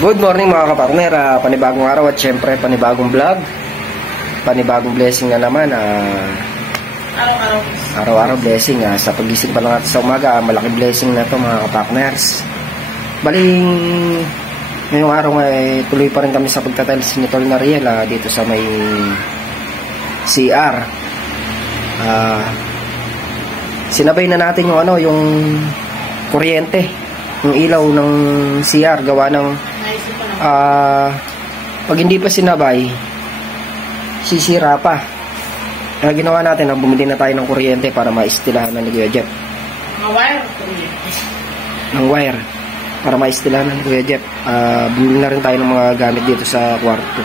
Good morning mga kapartner, panibagong araw at syempre panibagong vlog, panibagong blessing na naman. Araw-araw blessing. Sa pagising pa lang natin sa umaga, malaking blessing na to mga kapartners. Baling ngayong araw ay tuloy pa rin kami sa pagtatiles ni Tol Nariel dito sa may CR. Sinabay na natin yung yung kuryente, yung ilaw ng CR gawa ng pag hindi pa sinabay sisira pa. Kaya ginawa natin bumili na tayo ng kuryente para maistilahan na ni Kuya Jeff ng wire para maistilahan na ni Kuya Jeff. Bumili na rin tayo ng mga gamit dito sa kwarto.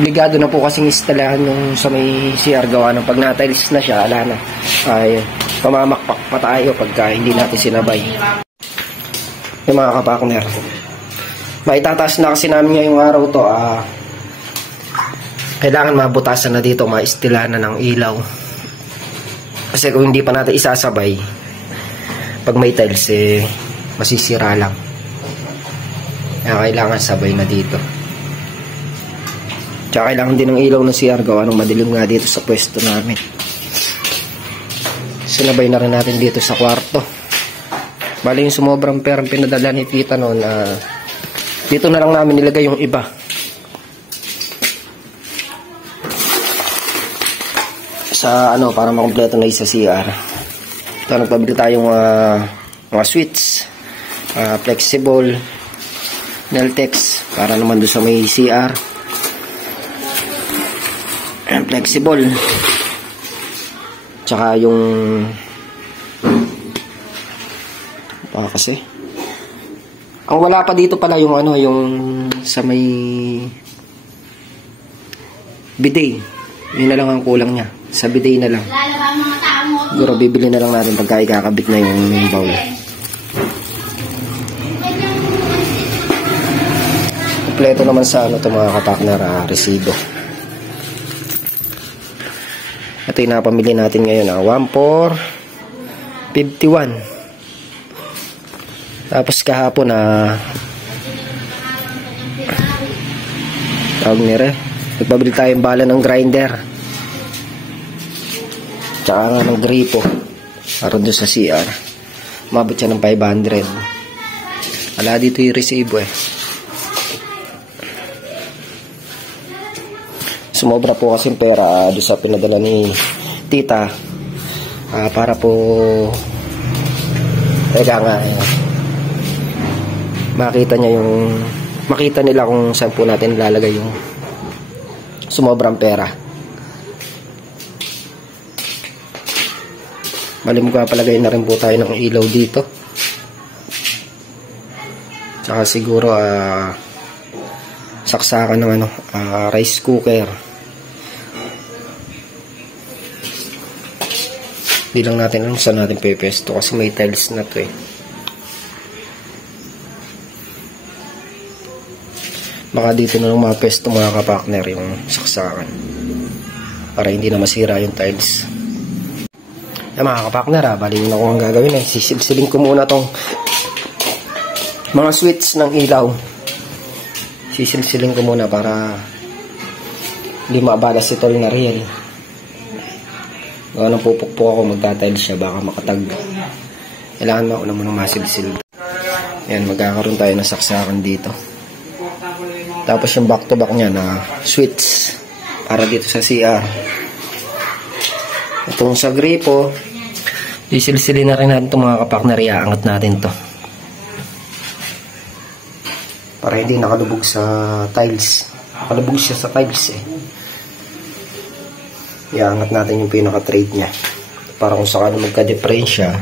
Obligado na po kasing istilahan yung sa may CR gawa ng pag na-tiles na siya, ala na ay pamamakpak pa tayo pagka hindi natin sinabay. Yung mga kapakner, maitataas na kasi namin ngayong araw to. Kailangan mabutasan na dito, maistilahan na ng ilaw. Kasi kung hindi pa natin isasabay, pag may tiles masisira lang. Kaya kailangan sabay na dito. Tsaka kailangan din ng ilaw ng CR gawa ng madilim nga dito sa pwesto namin. Sinabay na rin natin dito sa kwarto. Bali yung sumobrang perang pinadala ni Tita noon, dito na lang namin nilagay yung iba. Sa para makumpleto na sa CR. Ito, nagpabili tayong mga switch, flexible, Neltex, para naman doon sa may CR. Flexible. Tsaka yung kasi ang wala pa dito pala yung yung sa may bidet. Yun na lang ang kulang niya. Sa bidet na lang. Siguro bibili na lang natin pagka ikakabit na yung bowl. Kompleto naman sa ito mga kapartner, resibo. Ito yung napamili natin ngayon, 1,451. Tapos kahapon tawag nire, nagpabili tayong bala ng grinder tsaka nga ng gripo para doon sa CR. Mabot siya ng 500. Wala dito yung resibo Sumobra po kasing pera doon sa pinadala ni Tita para po makita nila kung saan po natin ilalagay yung sumobrang pera. Palagay na rin po tayo ng ilaw dito. Tsaka siguro saksakan ng rice cooker. Hindi lang natin alam saan natin pepesto kasi may tiles na to Baka dito na lang mapesto mga kapartner yung saksakan para hindi na masira yung tiles. Mga kapartner, bali yun ako ang gagawin sisilsiling ko muna tong mga switch ng ilaw. Sisilsiling ko muna para hindi maabala si Tol Nariel. Gawa ng pupukpok ako, magtatiles siya, baka makatag. Kailangan mauna mo ng masilsil. Yan, magkakaroon tayo ng saksakan dito. Tapos yung back to back niya na switch para dito sa CR. Itong sa gripo, isilsilin na rin natin itong mga kapartner. Iaangat natin to para hindi nakalubog sa tiles. Nakalubog siya sa tiles Iaangat natin yung pinaka-trade niya para kung sakali magka-diferensya,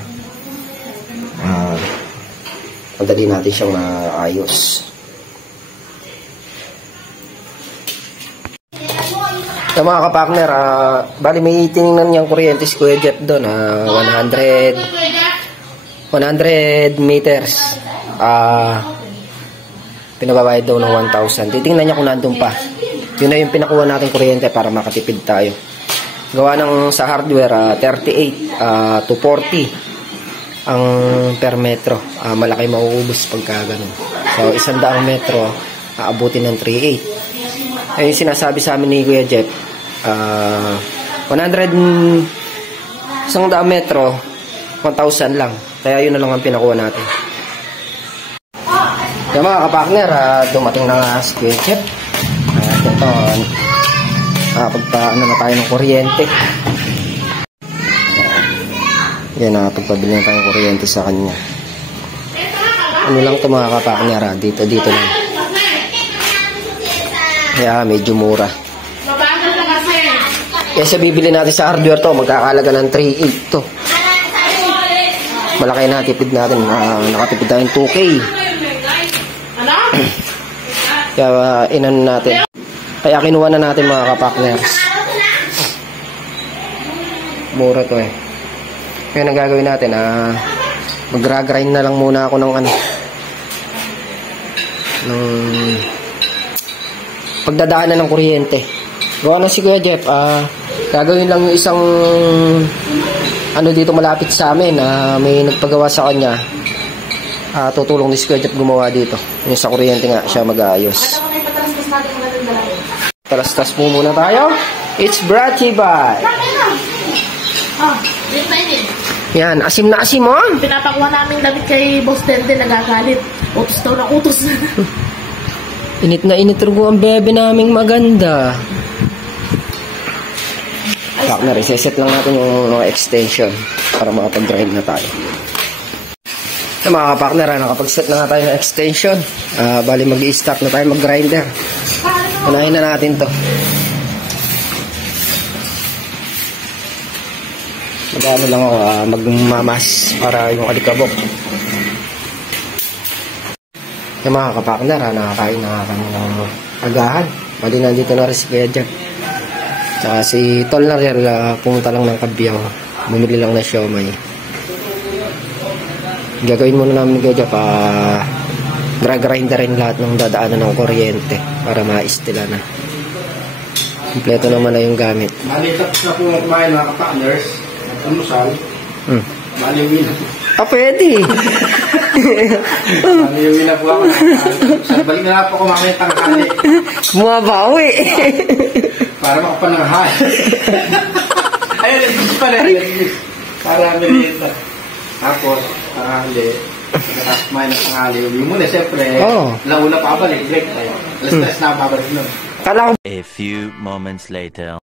madali natin siyang maayos. Sa mga kapartner, bali may tinignan niyang kuryente si Kuya Jeff doon, 100 meters. Pinababayad daw ng 1,000. Titingnan niya kung nandun pa. Yun na yung pinakuha natin kuryente para makatipid tayo. Gawa ng sa hardware, 38 to 40 ang per metro. Malaki mauubos pagka ganun. So, 100 metro, aabutin ng 3.8. Ayun sinasabi sa amin ni Kuya Jeff, 100 metro, 1,000 lang. Kaya yun na lang ang pinakuha natin. Kaya mga kapartner, dumating na nga si Kuya Jeff. Ito, pagpaano na tayo ng kuryente. Yan, pagpabili na tayo ng kuryente sa kanya. Ano lang ito mga kapartner, dito lang. Kaya medyo mura. Kaya sa bibili natin sa hardware to, magkakalaga ng 3.8 to. Malaki na tipid natin. Nakatipid tayo ng 2K. Kaya inan natin. Kaya kinuha na natin mga kapartners. Mura to eh. Kaya ang gagawin natin, magra-grind na lang muna ako ng pagdadaanan ng kuryente. Gawa na si Kuya Jeff, gagawin lang yung isang dito malapit sa amin, may nagpagawa sa kanya. Tutulong ni si Kuya Jeff gumawa dito. Yung sa kuryente nga, siya mag-aayos. Talastas po muna tayo. It's brought to you by yan, asim na asim mo. Pinapakuha namin damit kay Boss Dende, nagagalit. Utos daw na utos. Init na init rin ang bebe naming maganda. Partner, iseset lang natin yung mga extension para makapag-drive na tayo. Mga partner, nakapag-set na nga tayo ng extension. Bali mag-i-start na tayo mag-grinder. Unahin na natin to. Mag-ano lang ako, magmamas para yung alikabok. Yung mga kapartner, nakakain na kami ng agahan. Bali nandito na rin si Kuya Jeff. Tsaka si Tol na rin, pumunta lang ng Kabyang. Bumili lang na siomay. Gagawin muna namin Kuya Jeff, gra-grind rin lahat ng dadaanan ng kuryente para maistila na. Kompleto naman na yung gamit. Malitap na po kumain mga kapartners. Amusal. Maliwin na po. Pwede. Maliwin na po ako. Balik na po ako mamaya tanghali. Bumabawi. Para makapananghay. Ayun, ito pa rin. Para maliit. Tapos, tanghali. Kumain na tanghali. Uwi muna, siyempre. Launa pa balik. Break tayo. Alas na babalik nun. A few moments later.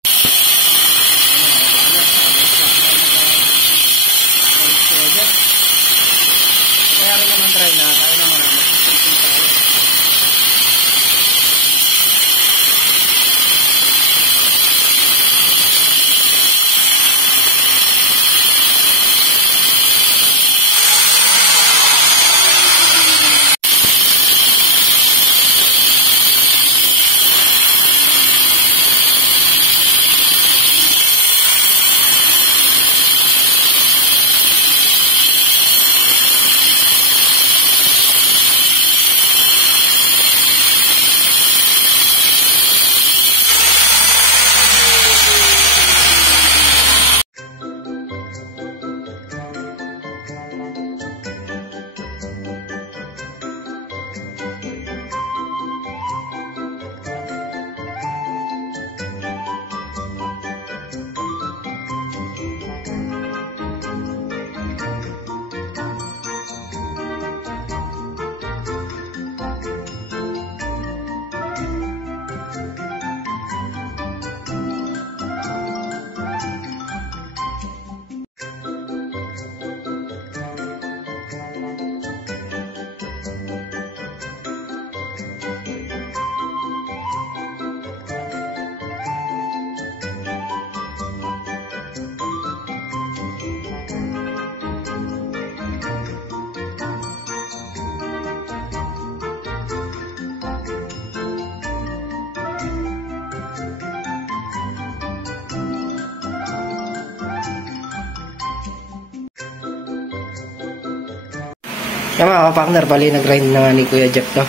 Yung mga partner, bali nag-grind na ni Kuya Jeff to.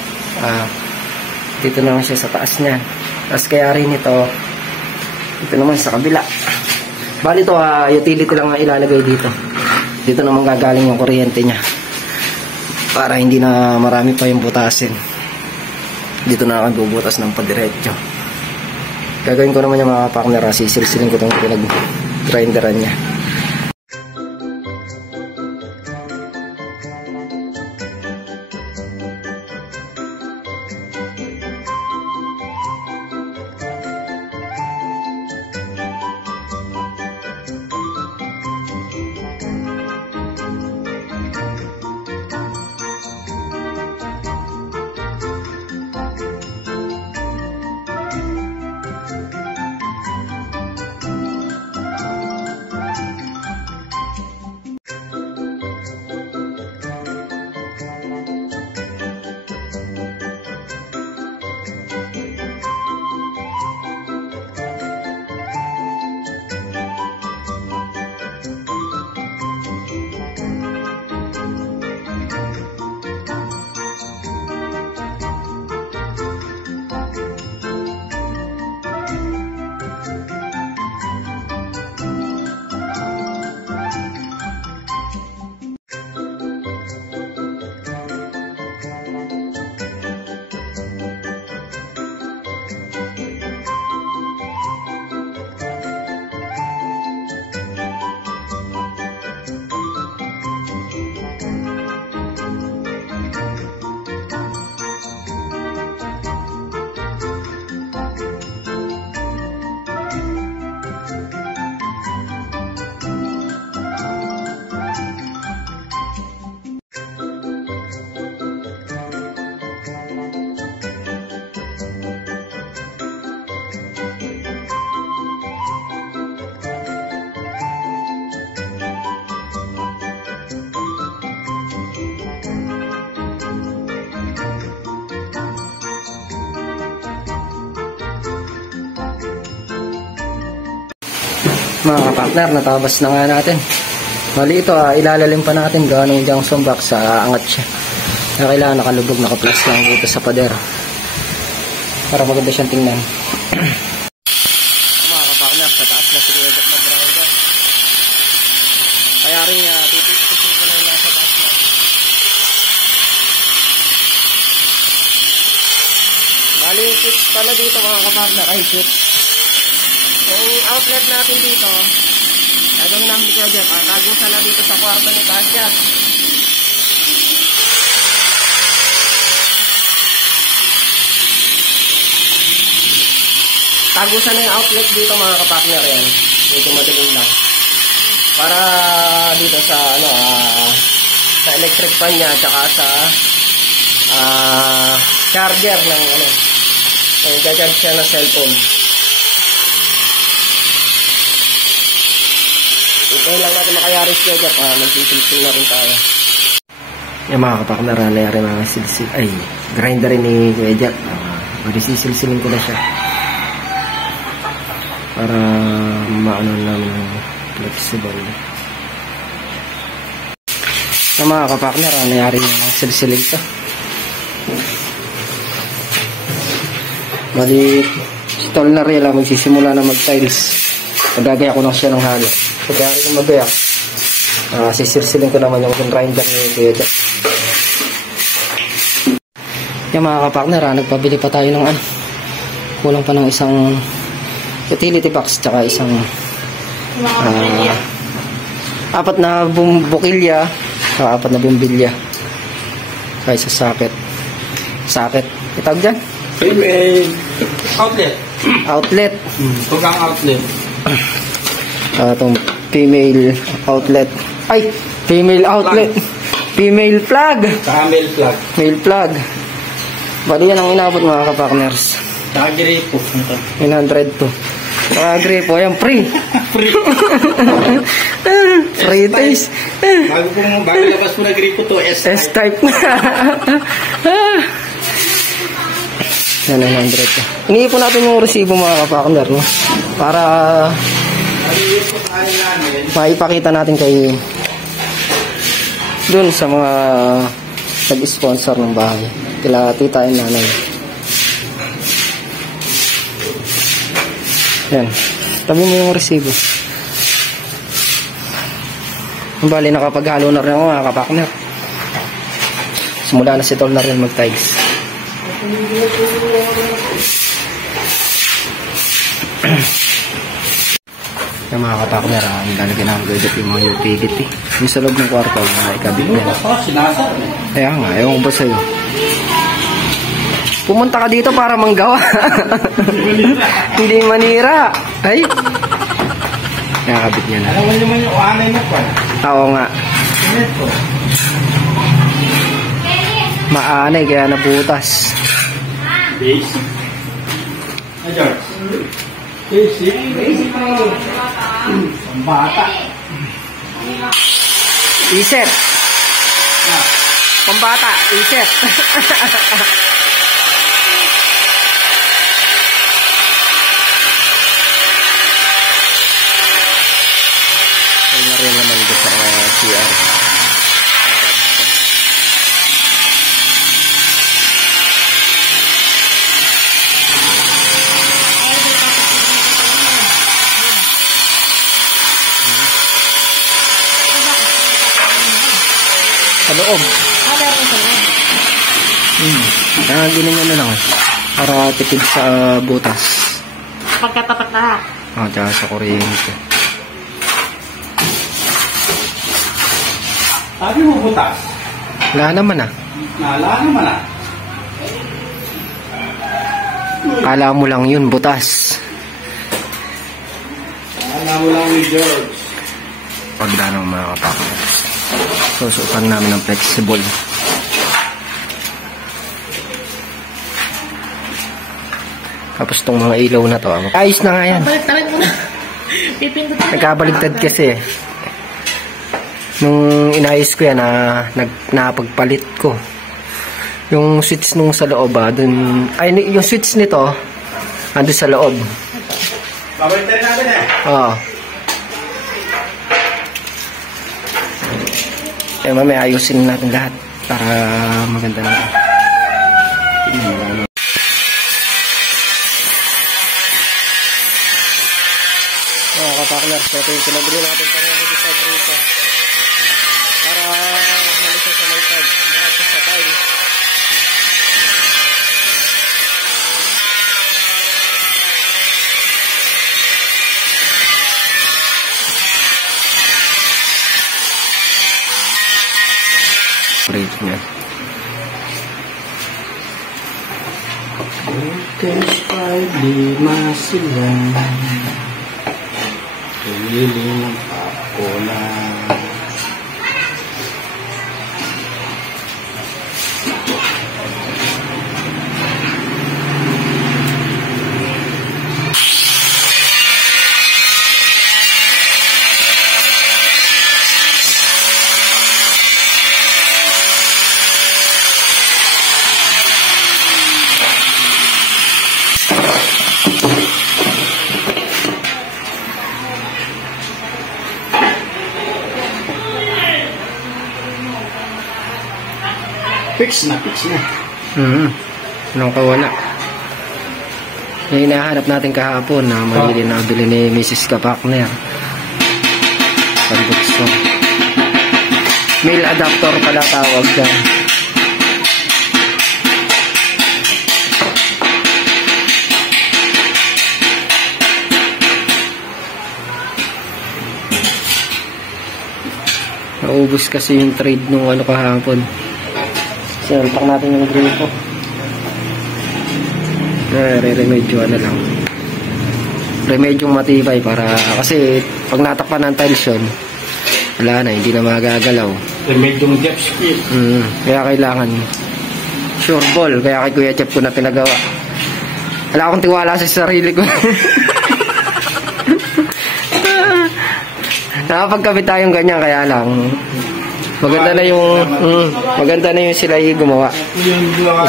Dito naman siya sa taas niya. Tapos kaya rin ito, dito naman sa kabila. Bali ito, utility lang ang ilalagay dito. Dito naman gagaling yung kuryente niya. para hindi na marami pa yung butasin. Dito na ako bubutas ng padiretso. Gagawin ko naman yung mga partner, sisilsilin ko itong pinag-grinderan niya. Mga kapartner, natabas na nga natin. Mali ito, ilalalim pa natin gaano yung junction box sa angat siya. Kaya kailangan nakalubog, nakaplas lang dito sa pader para maganda siyang tingnan. Mga kapartner, sa taas na sinigap na grinder. Kaya rin titipusin ko na yung nasa taas na. Bali yung switch pala dito mga kapartner, ay switch. Yung outlet natin dito, gagawin namin dito dyan, tagusan na dito sa kwarto ni Tasha. Tagusan na yung outlet dito mga kapartner yan. Dito madaling lang. Para dito sa sa electric fan niya at saka sa charger ng yung gagawin siya ng cellphone. Ito lang natin makayaris kaya dyan. Magsisilsil na rin tayo. Yung mga kapartner, nangyari mga silsil. Ay, grinder rin ni Kuya Jack. Magsisilsilin ko na siya. Para maano namin flexible. Yung mga kapartner, nangyari mga silsilin to. Bali, stall na rin lang. Magsisimula na mag-tiles. Magagaya ko lang siya ng halo. Kaya rin kong magayak. Sisirsilin ko naman yung grinder ni Kuya Jack. Yung mga kapartner, nagpabili pa tayo ng kulang pa ng isang utility box tsaka isang 4 na bukilya tsaka 4 na bumbilya kaya sa socket itawag dyan? Outlet Huwag outlet. Itong female outlet. Ay! Female outlet. Female plug. Saka male plug. Male plug. Bali yan ang inabot mga kapartners. Saka gripo. 900 to. Saka gripo. Ayan, free. Free. Free taste. Bago labas mo na gripo to, S-type. Yan, 900 to. Iniipon natin yung resibo mga kapartner, no? Para maipakita natin kay dun sa mga nag-sponsor ng bahay, kila tita and nanay. Yan, tabi mo yung resibo. Bali nakapaghalo na rin ako mga kapartner. Simula na si Tol na rin mag-tiles. Yung mga katakner, nilalagyan namin gudot yung mga utility. Yung sa loob ng kwarto, ikabit na. Kaya nga, ewan ko ba sa'yo. Pumunta ka dito para manggawa. Hindi manira. Ay. Nakakabit niya na. Alam mo naman yung anay mo pa. Oo nga. Maanay kaya nabutas. Basic. Ay, George. Basic. Basic pa yun. Ang bata. Isip. Pambata. Isip. Ay na rin naman ko sa CR. Sa loob. Meron sa loob. Ginanyan na lang para tipid sa butas. Pagkatapat na. Tsaka sa kuryente. Sabi mo butas. Wala naman Naalala naman Kala mo lang yun, butas. Naalala mo lang ni George. Pagda ng mga kapakos. Susukan namin ng flexible. Tapos tong mga ilaw na to. Ayos na nga yan. Baliktaran mo na. Pipindot na. Nagkabaligtad kasi. Nung inayos ko yan, napagpalit ko. Yung switch nung sa loob, dun, yung switch nito, ando sa loob. Babalitan natin Oo. Mamaya ayusin natin lahat para maganda na. Mga katakler, so ito yung pinabili natin sa mga sa grupo. Para malisa sa may tag, malisa sa tile. Break niya. Voltage 5-5 sila. Piling ako na. Fix na. Anong kawala? Yung hinahanap natin kahapon na mali na bili ni Mrs. Kapakner. Pagbukso. Male adapter pala tawag dyan. Naubos kasi yung trade nung kahapon. Sinalpak natin yung grupo. Re-remedyo na lang. Remedyong matibay para kasi pag natakpan ng tiles yun, wala na, hindi na magagalaw. Remedyong depth speed. Kaya kailangan sure ball. Kaya kay Kuya Chef ko na pinagawa. Wala akong tiwala sa sarili ko. Nakapagkabit tayong ganyan, kaya lang maganda na yung sila gumawa.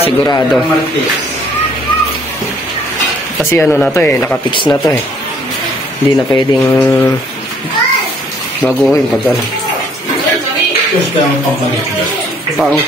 Sigurado. Kasi na to nakapix na to Hindi na pwedeng baguhin pag ano. Pang.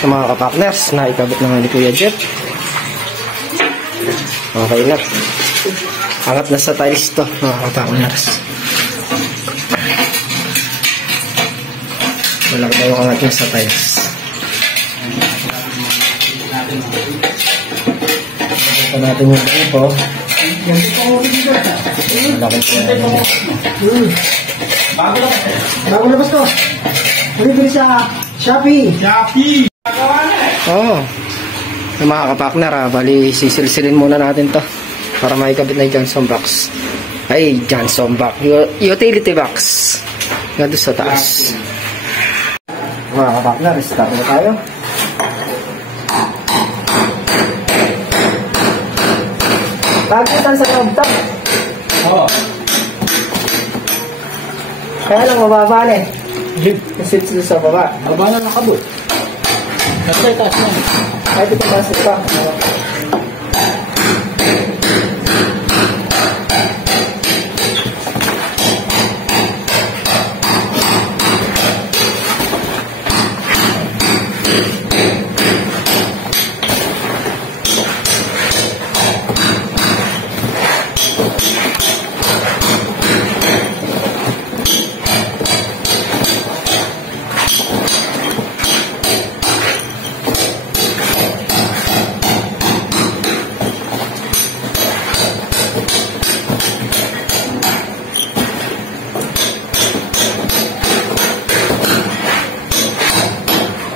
Sa mga kapartners, naikabit na nga ni Kuya Jeff. Okay na. Angat na sa tiles to, mga kapartners. Wala tayo angat na sa tiles. Ito natin yung gripo. Malaki po yan. Bago labas ko. Bili sa Shopee. Oo. Yung mga kapartner, bali sisilsilin muna natin to para maikabit na yung Johnson box. Ay, Johnson box. Utility box. Nga doon sa taas. Mga kapartner, start na tayo. Pagitan sa loob to. Oo. Kaya lang mababa na eh. Kasi sa baba. Baba na nakabot. Kasi taas na. Kahit ito basket pa.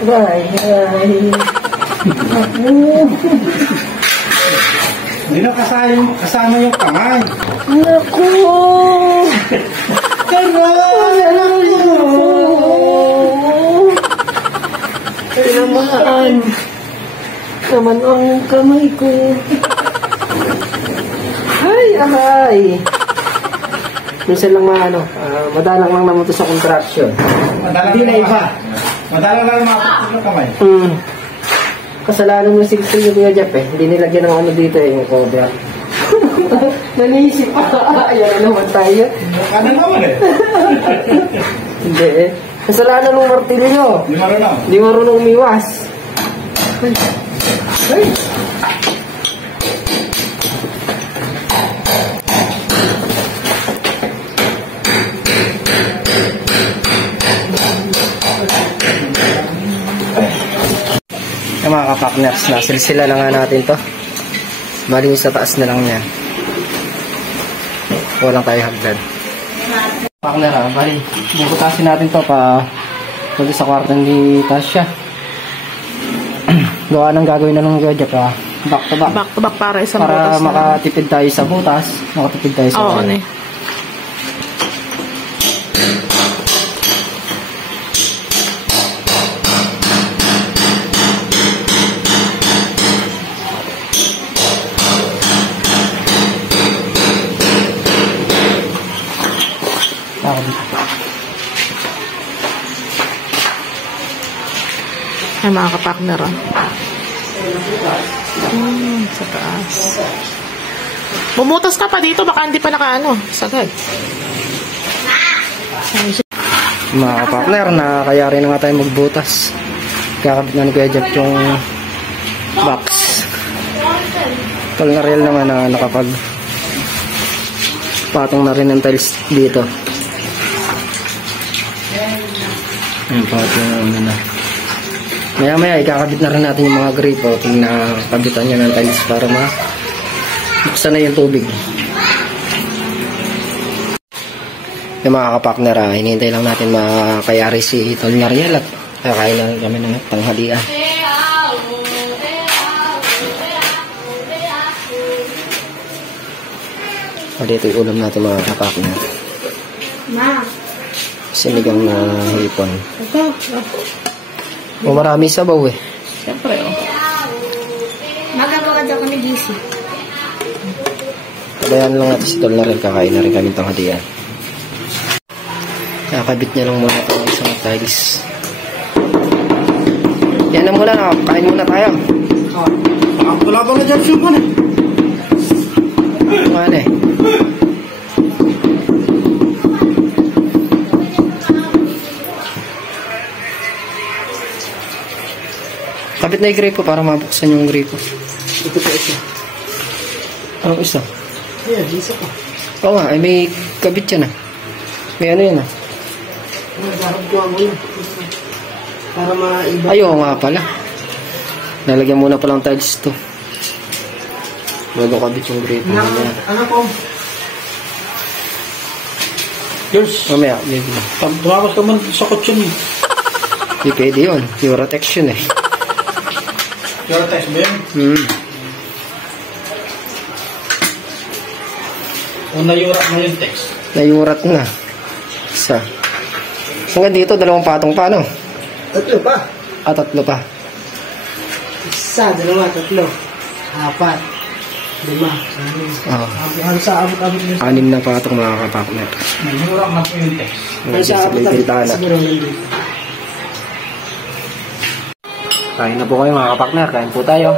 Bye. Hindi na kasama yung kamay. Naku! Naman. Naman ang kamay ko. Ay! Minsan lang madalang lang naman ito sa contraction. Hindi na iba. Madalang lang mapapit yung kamay. Kasalanan mo si Kuya Jeff eh. Hindi nilagyan ng ano dito eh, yung cover. Nanisip pa. Ayan na naman tayo. Ano naman eh? Hindi eh. Kasalanan ng martilyo. Hindi marunong. Hindi marunong umiwas. Ay! Yung mga kapartners, nasilsila na nga natin to. Bali sa taas na lang yan. Walang tayo hagdan. Partner bali bubutasin natin to pa pwede sa kwarto ni Tasha. Gawa ng gagawin na ng gadget back to back. Back to back para isang para butas na makatipid tayo sa butas, makatipid tayo sa Oo, ano eh. Ay, mga kapartner sa taas. Bumutas ka pa dito, baka hindi pa sagad. Mga kapartner, nakakayari na nga tayo magbutas. Kakabit na ni Kuya Jeff yung box. Tol na real naman na nakapag patong na rin ng tiles dito. Ang patong na. Maya ikakabit na rin natin yung mga gripo kung nakabitan niya ng tiles para buksan na yung tubig. Yung mga kapartner, hinihintay lang natin makayari si Tol Nariel at kakain na kami ng tanghalian. Dito yung ulam natin mga kapartner. Sinigang na hipon. Marami sabaw eh. Siyempre, Magkakagad ako ni GC. Tabayan lang natin si Tol na rin. Kakain na rin kami tanghalian. Nakakabit niya lang muna ito isang tiles. Yan na muna. Kain muna tayo. Wala ba na dyan siya po na? Ano eh. Kapit na yung gripo para mabuksan yung gripo. Ito pa ito. Anong isa? Ayan, isa pa. Oo nga, ay may kabit yan ah. May ano yan ah. Nagkakagawa mo yun. Para maiba. Ay, oo nga pala. Nalagyan muna palang tiles to. Bago kabit yung gripo. Ano po? Yours. Mamaya, baby. Tumakas ka man sa kotse niyo. Hindi pwede yun. Eurotex yun eh. Your text ba yun? O nayurak mo yung text? Nayurat na. Isa. Hanggang dito, 2 patong pa, no? Tatlo pa. Ah, 3 pa. Isa, 2, 3, 4, 5. Oo. Ano sa abot-abot niyo? 6 na patong mga kapakner. Nayurak na po yung text. Sa may bintana. Siguro nandito. Kain na po kayo mga kapakner. Kain po tayo.